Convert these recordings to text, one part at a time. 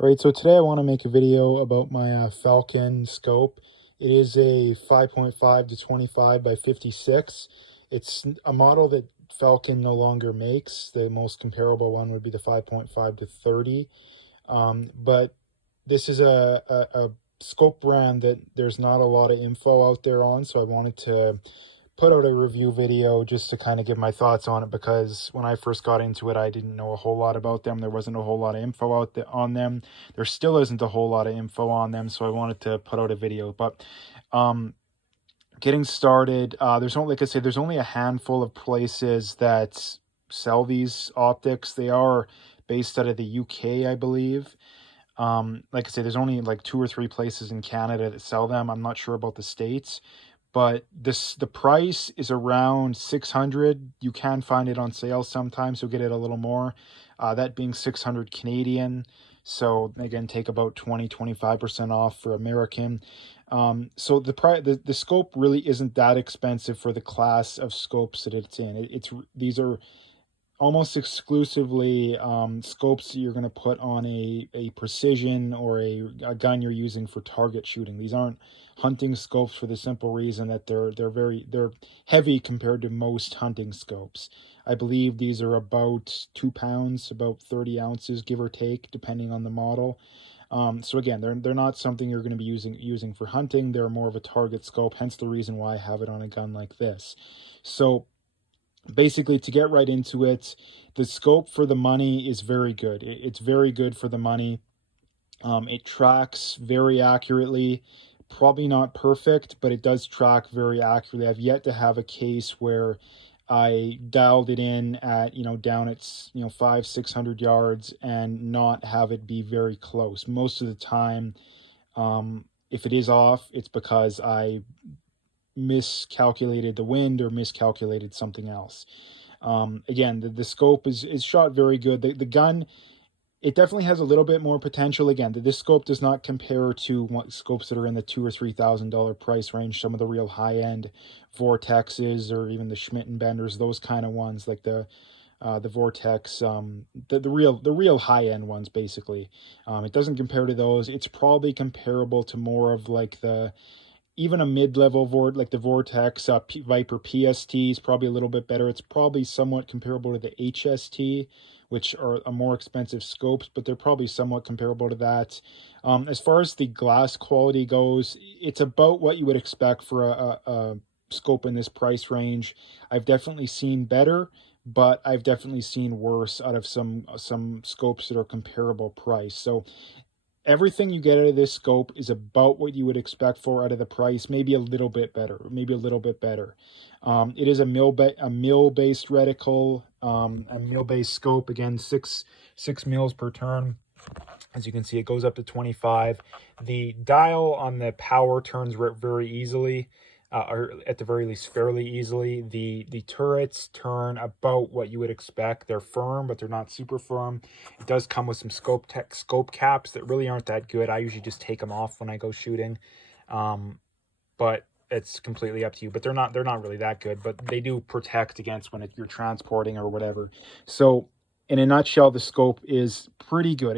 All right, so today I want to make a video about my Falcon scope. It is a 5.5 to 25 by 56. It's a model that Falcon no longer makes. The most comparable one would be the 5.5 to 30. But this is a scope brand that there's not a lot of info out there on, so I wanted to put out a review video just to kind of give my thoughts on it, because when I first got into it, I didn't know a whole lot about them. There wasn't a whole lot of info out there on them. There still isn't a whole lot of info on them, so I wanted to put out a video. But getting started, there's only, like I say, there's only a handful of places that sell these optics. They are based out of the UK, I believe. Like I say, there's only like 2 or 3 places in Canada that sell them. I'm not sure about the States, but the price is around 600. You can find it on sale sometimes. You'll get it a little more. That being 600 Canadian. So again, take about 20-25% off for American. So the scope really isn't that expensive for the class of scopes that it's in. These are almost exclusively scopes that you're going to put on a precision or a gun you're using for target shooting. These aren't hunting scopes, for the simple reason that they're heavy compared to most hunting scopes. I believe these are about 2 pounds, about 30 ounces, give or take, depending on the model. So again, they're not something you're going to be using for hunting. They're more of a target scope, hence the reason why I have it on a gun like this. So basically, to get right into it, the scope for the money is very good. It's very good for the money. It tracks very accurately. Probably not perfect, but it does track very accurately. I've yet to have a case where I dialed it in at, down at, 500-600 yards and not have it be very close. Most of the time, if it is off, it's because I miscalculated the wind or miscalculated something else. Again, the scope is shot very good. The gun, it definitely has a little bit more potential. Again, this scope does not compare to what scopes that are in the $2,000 or $3,000 price range. Some of the real high-end Vortexes, or even the Schmidt and Benders, those kind of ones, like the Vortex, the real high-end ones, basically. It doesn't compare to those. It's probably comparable to more of like even a mid-level like the Vortex Viper PST is probably a little bit better. It's probably somewhat comparable to the HST, which are a more expensive scopes, but they're probably somewhat comparable to that. As far as the glass quality goes, it's about what you would expect for a scope in this price range. I've definitely seen better, but I've definitely seen worse out of some scopes that are comparable price. So everything you get out of this scope is about what you would expect for out of the price, maybe a little bit better, It is a mill-based reticle, a mill-based scope. Again, six mils per turn. As you can see, it goes up to 25. The dial on the power turns very easily, or at the very least fairly easily. The turrets turn about what you would expect. They're firm, but they're not super firm. It does come with some scope caps that really aren't that good. I usually just take them off when I go shooting, but it's completely up to you. But they're not really that good, but they do protect against when you're transporting or whatever. So in a nutshell, the scope is pretty good.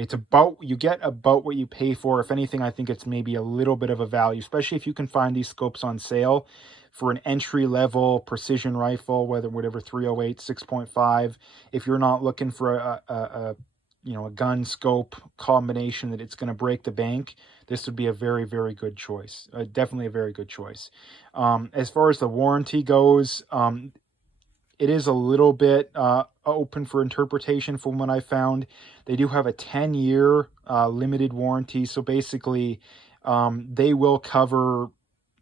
You get about what you pay for. If anything, I think it's maybe a little bit of a value, especially if you can find these scopes on sale for an entry-level precision rifle, whatever 308, 6.5. If you're not looking for a gun scope combination that it's going to break the bank, this would be a very, very good choice. Definitely a very good choice. As far as the warranty goes, it is a little bit open for interpretation from what I found. They do have a 10-year limited warranty. So basically, they will cover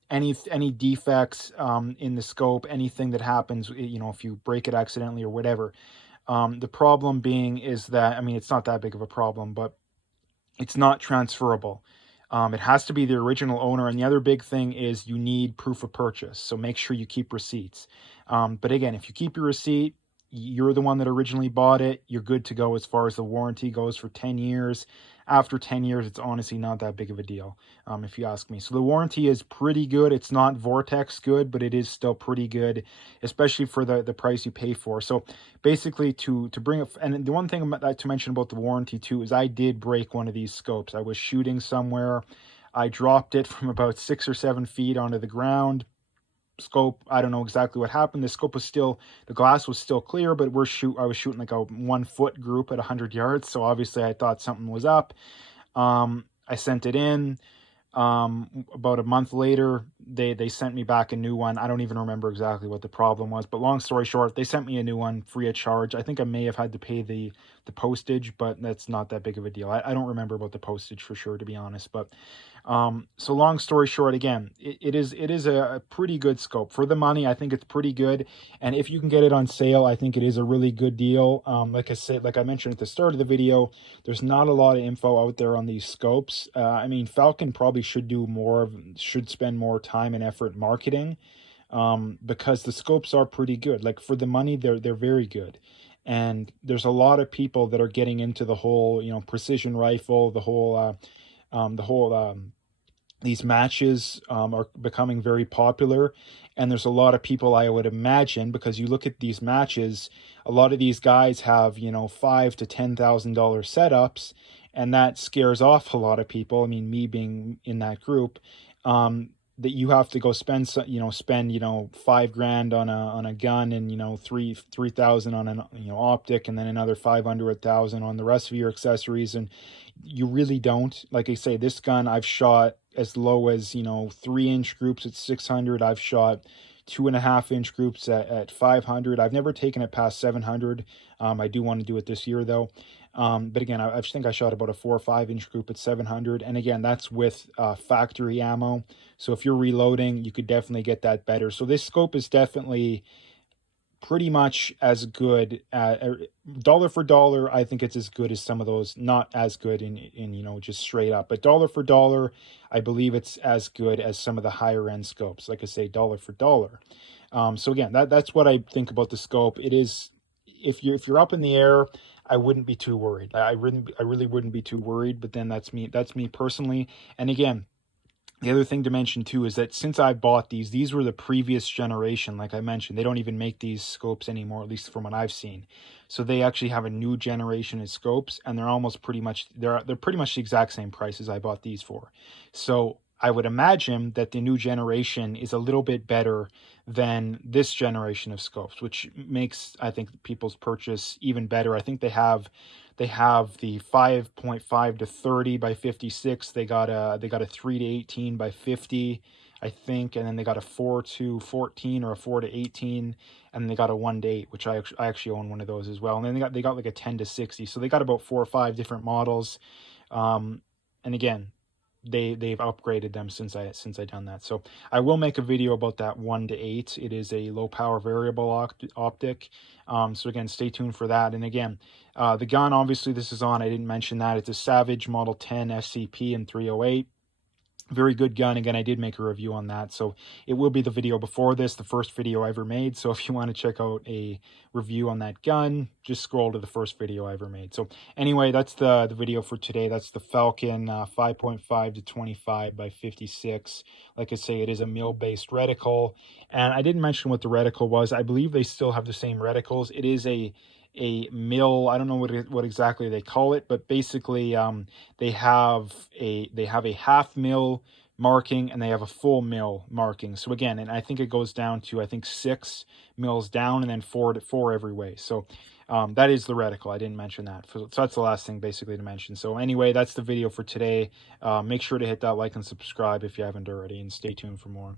any defects in the scope, anything that happens, if you break it accidentally or whatever. The problem being is that, it's not that big of a problem, but it's not transferable. It has to be the original owner. And the other big thing is you need proof of purchase. So make sure you keep receipts. But again, if you keep your receipt, you're the one that originally bought it, you're good to go as far as the warranty goes for 10 years. After 10 years, it's honestly not that big of a deal, if you ask me. So the warranty is pretty good. It's not Vortex good, but it is still pretty good, especially for the price you pay for. So basically, to bring it, and the one thing to mention about the warranty too is I did break one of these scopes. I was shooting somewhere. I dropped it from about 6 or 7 feet onto the ground. Scope, I don't know exactly what happened. The scope was still, the glass was still clear, but I was shooting like a 1 foot group at 100 yards. So obviously I thought something was up. I sent it in. About a month later, they sent me back a new one. I don't even remember exactly what the problem was, but long story short, they sent me a new one free of charge. I think I may have had to pay the postage, but that's not that big of a deal. I don't remember about the postage for sure, to be honest. But so long story short, again, it is a pretty good scope for the money. I think it's pretty good, and if you can get it on sale, I think it is a really good deal. Like I said, like I mentioned at the start of the video, there's not a lot of info out there on these scopes. I mean, Falcon probably should spend more time and effort marketing, because the scopes are pretty good. Like for the money, they're very good. And there's a lot of people that are getting into the whole, precision rifle, these matches are becoming very popular. And there's a lot of people, I would imagine, because you look at these matches, a lot of these guys have, $5,000 to $10,000 setups, and that scares off a lot of people. I mean, me being in that group, that you have to go spend $5,000 on a gun, and 3,000 on an optic, and then another 500, 1,000 on the rest of your accessories. And you really don't. Like I say, this gun I've shot as low as 3-inch groups at 600. I've shot 2.5-inch groups at 500. I've never taken it past 700. I do want to do it this year though. But again, I think I shot about a 4 or 5-inch group at 700. And again, that's with factory ammo. So if you're reloading, you could definitely get that better. So this scope is definitely pretty much as good, dollar for dollar. I think it's as good as some of those, not as good in just straight up, but dollar for dollar, I believe it's as good as some of the higher end scopes. Like I say, dollar for dollar. So again, that's what I think about the scope. It is, if you're up in the air, I wouldn't be too worried. I really wouldn't be too worried. But then that's me personally. And again, the other thing to mention too is that since I bought these were the previous generation. Like I mentioned, they don't even make these scopes anymore, at least from what I've seen. So they actually have a new generation of scopes, and they're almost pretty much they're pretty much the exact same price as I bought these for. So I would imagine that the new generation is a little bit better than this generation of scopes, which makes, I think, people's purchase even better. I think they have the 5.5 to 30 by 56. They got a 3 to 18 by 50, I think, and then they got a 4 to 14 or a 4 to 18, and they got a 1 to 8, which I actually own one of those as well. And then they got like a 10 to 60. So they got about 4 or 5 different models. And again, they've upgraded them since I done that. So I will make a video about that 1 to 8. It is a low power variable optic. So again, stay tuned for that. And again, the gun, obviously this is on, I didn't mention that, it's a Savage Model 10 SCP in 308. Very good gun. Again, I did make a review on that, so it will be the video before this, the first video I ever made. So if you want to check out a review on that gun, just scroll to the first video I ever made. So anyway, that's the video for today. That's the Falcon 5.5 to 25 by 56. Like I say, it is a mil-based reticle, and I didn't mention what the reticle was. I believe they still have the same reticles. It is a mil, I don't know what exactly they call it, but basically they have a half mil marking, and they have a full mil marking. So again, and I think it goes down to, I think 6 mils down, and then 4 every way. So that is the reticle. I didn't mention that. So that's the last thing basically to mention. So anyway, that's the video for today. Make sure to hit that like and subscribe if you haven't already, and stay tuned for more.